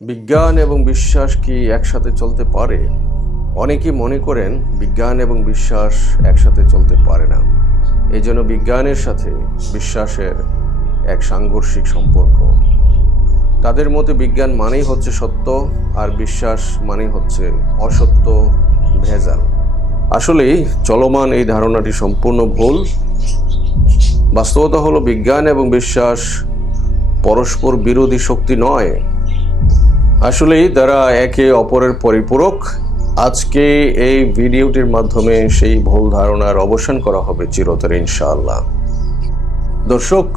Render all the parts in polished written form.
বিজ্ঞান এবং বিশ্বাস কি একসাথে চলতে পারে? অনেকেই মনে করেন বিজ্ঞান এবং বিশ্বাস একসাথে চলতে পারে না। এই জন্য বিজ্ঞানের সাথে বিশ্বাসের এক সাংঘর্ষিক সম্পর্ক। তাদের মতে বিজ্ঞান মানেই হচ্ছে সত্য, আর বিশ্বাস মানেই হচ্ছে অসত্য, ভেজাল। আসলেই চলমান এই ধারণাটি সম্পূর্ণ ভুল। বাস্তবতা হলো বিজ্ঞান এবং বিশ্বাস পরস্পর বিরোধী শক্তি নয়, আসলেই তারা একে অপরের পরিপূরক। আজকে এই ভিডিওটির মাধ্যমে সেই ভুল ধারণার অবসান করা হবে চিরতরে ইনশাআল্লাহ। দর্শক,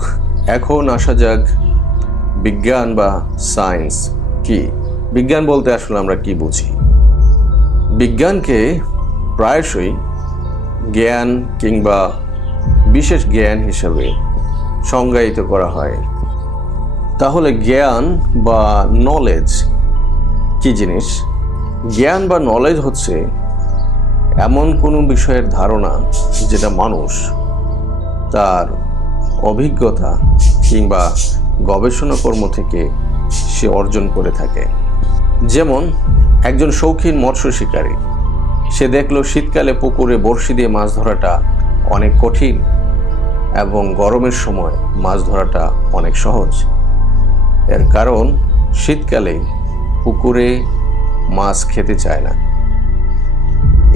এখন আসা যাক বিজ্ঞান বা সায়েন্স কি। বিজ্ঞান বলতে আসলে আমরা কি বুঝি? বিজ্ঞানকে প্রায়শই জ্ঞান কিংবা বিশেষ জ্ঞান হিসেবে সংজ্ঞায়িত করা হয়। তাহলে জ্ঞান বা নলেজ কি জিনিস? জ্ঞান বা নলেজ হচ্ছে এমন কোনো বিষয়ের ধারণা যেটা মানুষ তার অভিজ্ঞতা কিংবা গবেষণাকর্ম থেকে সে অর্জন করে থাকে। যেমন একজন শৌখিন মৎস্য শিকারী, সে দেখলো শীতকালে পুকুরে বড়শি দিয়ে মাছ ধরাটা অনেক কঠিন এবং গরমের সময় মাছ ধরাটা অনেক সহজ। এর কারণ শীতকালে পুকুরে মাছ খেতে চায় না।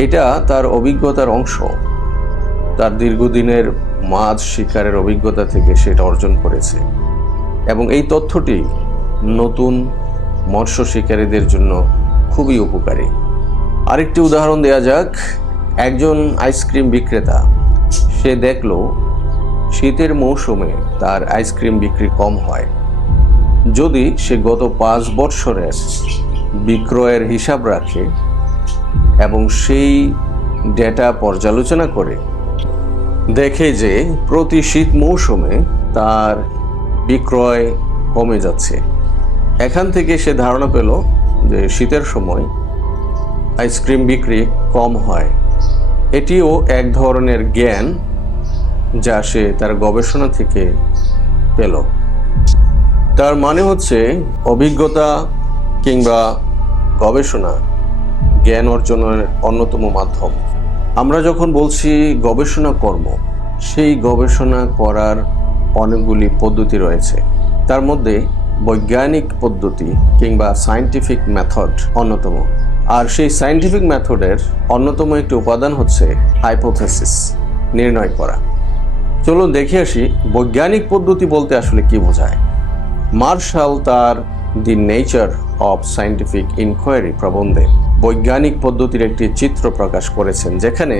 এটা তার অভিজ্ঞতার অংশ। তার দীর্ঘদিনের মাছ শিকারের অভিজ্ঞতা থেকে সেটা অর্জন করেছে এবং এই তথ্যটি নতুন মৎস্য শিকারীদের জন্য খুবই উপকারী। আরেকটি উদাহরণ দেওয়া যাক। একজন আইসক্রিম বিক্রেতা, সে দেখলো শীতের মৌসুমে তার আইসক্রিম বিক্রি কম হয়। যদি সে গত 5 বছরের বিক্রয়ের হিসাব রাখে এবং সেই ডেটা পর্যালোচনা করে দেখে যে প্রতি শীত মৌসুমে তার বিক্রয় কমে যাচ্ছে, এখান থেকে সে ধারণা পেল যে শীতের সময় আইসক্রিম বিক্রি কম হয়। এটিও এক ধরনের জ্ঞান যা সে তার গবেষণা থেকে পেল। তার মানে হচ্ছে অভিজ্ঞতা কিংবা গবেষণা জ্ঞান অর্জনের অন্যতম মাধ্যম। আমরা যখন বলছি গবেষণা কর্ম, সেই গবেষণা করার অনেকগুলি পদ্ধতি রয়েছে। তার মধ্যে বৈজ্ঞানিক পদ্ধতি কিংবা সায়েন্টিফিক মেথড অন্যতম। আর সেই সায়েন্টিফিক মেথডের অন্যতম একটি উপাদান হচ্ছে হাইপোথেসিস, নির্ণয় করা। চলুন দেখে আসি বৈজ্ঞানিক পদ্ধতি বলতে আসলে কি বোঝায়। মার্শাল তার the nature of scientific inquiry প্রবন্ধে বৈজ্ঞানিক পদ্ধতির একটি চিত্র প্রকাশ করেছেন, যেখানে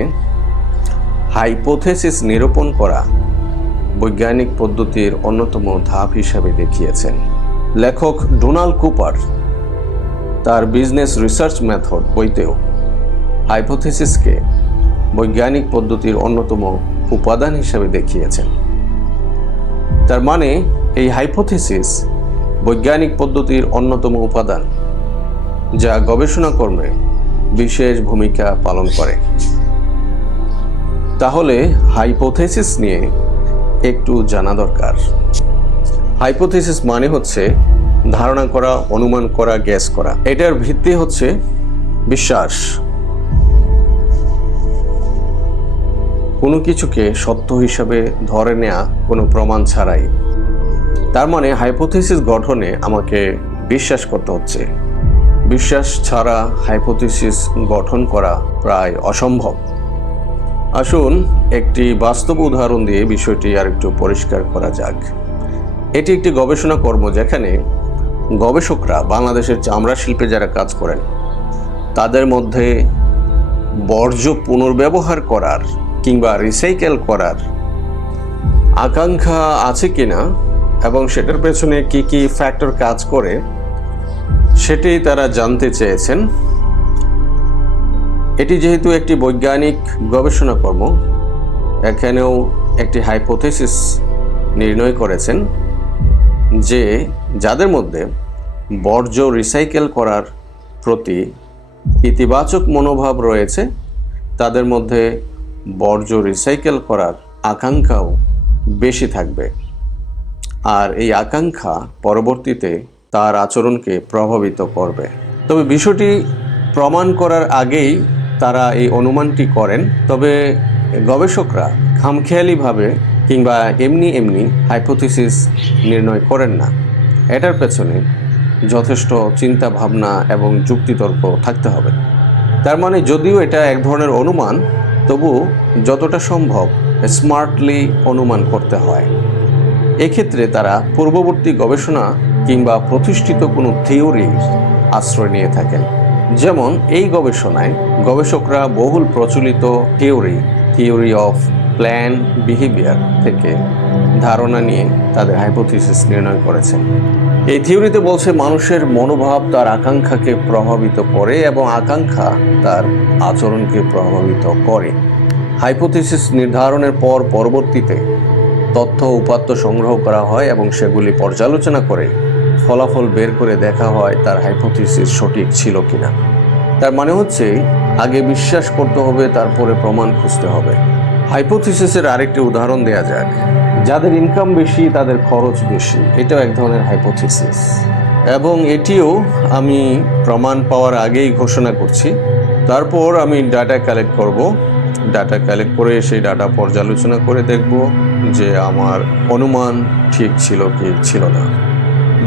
হাইপোথেসিস নিরূপণ করা বৈজ্ঞানিক পদ্ধতির অন্যতম ধাপ হিসাবে দেখিয়েছেন। লেখক ডোনাল্ড কুপার তার বিজনেস রিসার্চ মেথড বইতেও হাইপোথেসিসকে বৈজ্ঞানিক পদ্ধতির অন্যতম উপাদান হিসাবে দেখিয়েছেন। তার মানে এই হাইপোথেসিস বৈজ্ঞানিক পদ্ধতির অন্যতম উপাদান, যা গবেষণা কর্মে বিশেষ ভূমিকা পালন করে। তাহলে হাইপোথেসিস নিয়ে একটু জানা দরকার। হাইপোথেসিস মানে হচ্ছে ধারণা করা, অনুমান করা, গেস করা। এটার ভিত্তি হচ্ছে বিশ্বাস। কোনো কিছুকে সত্য হিসাবে ধরে নেওয়া কোনো প্রমাণ ছাড়াই। তার মানে হাইপোথেসিস গঠনে আমাকে বিশ্বাস করতে হচ্ছে। বিশ্বাস ছাড়া হাইপোথেসিস গঠন করা প্রায় অসম্ভব। আসুন একটি বাস্তব উদাহরণ দিয়ে বিষয়টি আরেকটু পরিষ্কার করা যাক। এটি একটি গবেষণা কর্ম, যেখানে গবেষকরা বাংলাদেশের চামড়া শিল্পে যারা কাজ করেন তাদের মধ্যে বর্জ্য পুনর্ব্যবহার করার কিংবা রিসাইকেল করার আকাঙ্ক্ষা আছে কিনা এবং সেটার পেছনে কি কি ফ্যাক্টর কাজ করে সেটি তারা জানতে চেয়েছেন। এটি যেহেতু একটি বৈজ্ঞানিক গবেষণা কর্ম, এখানেও একটি হাইপোথেসিস নির্ণয় করেছেন যে যাদের মধ্যে বর্জ্য রিসাইকেল করার প্রতি ইতিবাচক মনোভাব রয়েছে, তাদের মধ্যে বর্জ্য রিসাইকেল করার আকাঙ্ক্ষাও বেশি থাকবে। আর এই আকাঙ্ক্ষা পরবর্তীতে তার আচরণকে প্রভাবিত করবে। তবে বিষয়টি প্রমাণ করার আগেই তারা এই অনুমানটি করেন। তবে গবেষকরা খামখেয়ালিভাবে কিংবা এমনি হাইপোথিসিস নির্ণয় করেন না। এটার পেছনে যথেষ্ট চিন্তা ভাবনা এবং যুক্তিতর্ক থাকতে হবে। তার মানে যদিও এটা এক ধরনের অনুমান, তবু যতটা সম্ভব স্মার্টলি অনুমান করতে হয়। এক্ষেত্রে তারা পূর্ববর্তী গবেষণা কিংবা প্রতিষ্ঠিত কোনো থিওরি আশ্রয় নিয়ে থাকেন। যেমন এই গবেষণায় গবেষকরা বহুল প্রচলিত থিওরি অফ প্ল্যান বিহেভিয়ার থেকে ধারণা নিয়ে তাদের হাইপোথিসিস নির্ণয় করেছেন। এই থিওরিতে বলছে মানুষের মনোভাব তার আকাঙ্ক্ষাকে প্রভাবিত করে এবং আকাঙ্ক্ষা তার আচরণকে প্রভাবিত করে। হাইপোথিসিস নির্ধারণের পর পরবর্তীতে তথ্য উপাত্ত সংগ্রহ করা হয় এবং সেগুলি পর্যালোচনা করে ফলাফল বের করে দেখা হয় তার হাইপোথিসিস সঠিক ছিল কিনা। তার মানে হচ্ছে আগে বিশ্বাস করতে হবে, তারপরে প্রমাণ খুঁজতে হবে। হাইপোথিসিসের আরেকটি উদাহরণ দেয়া যাক। যাদের ইনকাম বেশি তাদের খরচ বেশি, এটাও এক ধরনের হাইপোথিসিস, এবং এটিও আমি প্রমাণ পাওয়ার আগেই ঘোষণা করছি। তারপর আমি ডাটা কালেক্ট করব। ডাটা কালেক্ট করে সেই ডাটা পর্যালোচনা করে দেখব যে আমার অনুমান ঠিক ছিল কি ছিল না।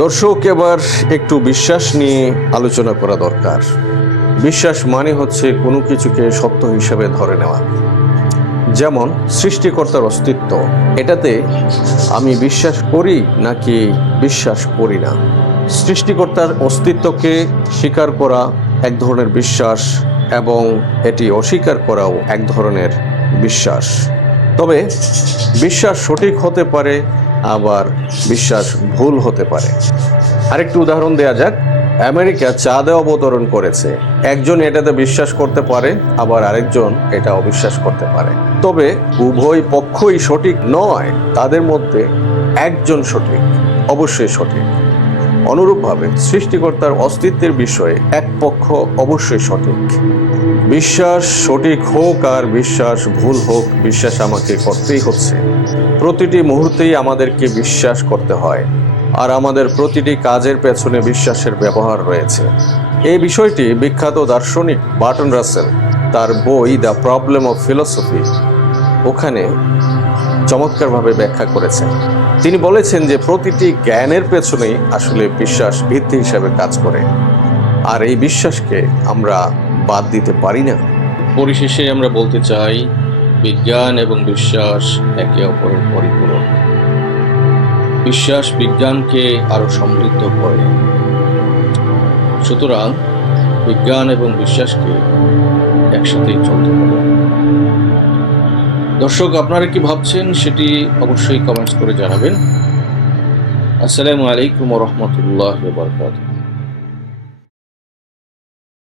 দর্শক, এবার একটু বিশ্বাস নিয়ে আলোচনা করা দরকার। বিশ্বাস মানে হচ্ছে কোনো কিছুকে সত্য হিসেবে ধরে নেওয়া। যেমন সৃষ্টিকর্তার অস্তিত্ব, এটাতে আমি বিশ্বাস করি নাকি বিশ্বাস করি না। সৃষ্টিকর্তার অস্তিত্বকে স্বীকার করা এক ধরনের বিশ্বাস এবং এটি অস্বীকার করাও এক ধরনের বিশ্বাস। তবে বিশ্বাস সঠিক হতে পারে, আবার বিশ্বাস ভুল হতে পারে। আরেকটু উদাহরণ দেয়া যাক। আমেরিকা চাঁদে অবতরণ করেছে। একজন এটাতে বিশ্বাস করতে পারে, আবার আরেকজন এটা অবিশ্বাস করতে পারে। তবে উভয় পক্ষই সঠিক নয়, তাদের মধ্যে একজন সঠিক, অবশ্যই সঠিক। অনুরূপভাবে সৃষ্টিকর্তার অস্তিত্বের বিষয়ে এক পক্ষ অবশ্যই সঠিক। বিশ্বাস সঠিক হোক আর বিশ্বাস ভুল হোক, বিশ্বাস আমাকে করতেই হচ্ছে। প্রতিটি মুহূর্তেই আমাদেরকে বিশ্বাস করতে হয়, আর আমাদের প্রতিটি কাজের পেছনে বিশ্বাসের ব্যবহার রয়েছে। এই বিষয়টি বিখ্যাত দার্শনিক বার্টন রাসেল তার বই দ্য প্রবলেম অফ ফিলসফি ওখানে চমৎকারভাবে ব্যাখ্যা করেছেন। তিনি বলেছেন যে প্রতিটি জ্ঞানের পেছনেই আসলে বিশ্বাস ভিত্তি হিসাবে কাজ করে, আর এই বিশ্বাসকে আমরা বাদ দিতে পারি না। পরিশেষে আমরা বলতে চাই, বিজ্ঞান এবং বিশ্বাস একে অপরের পরিপূরক। বিশ্বাস বিজ্ঞানকে আরো সমৃদ্ধ করে। সুতরাং বিজ্ঞান এবং বিশ্বাসকে একসাথেই চলতে হবে। দর্শক, আপনারা কি ভাবছেন সেটি অবশ্যই কমেন্টস করে জানাবেন। আসসালামু আলাইকুম ওয়া রাহমাতুল্লাহি ওয়া বারাকাতুহু।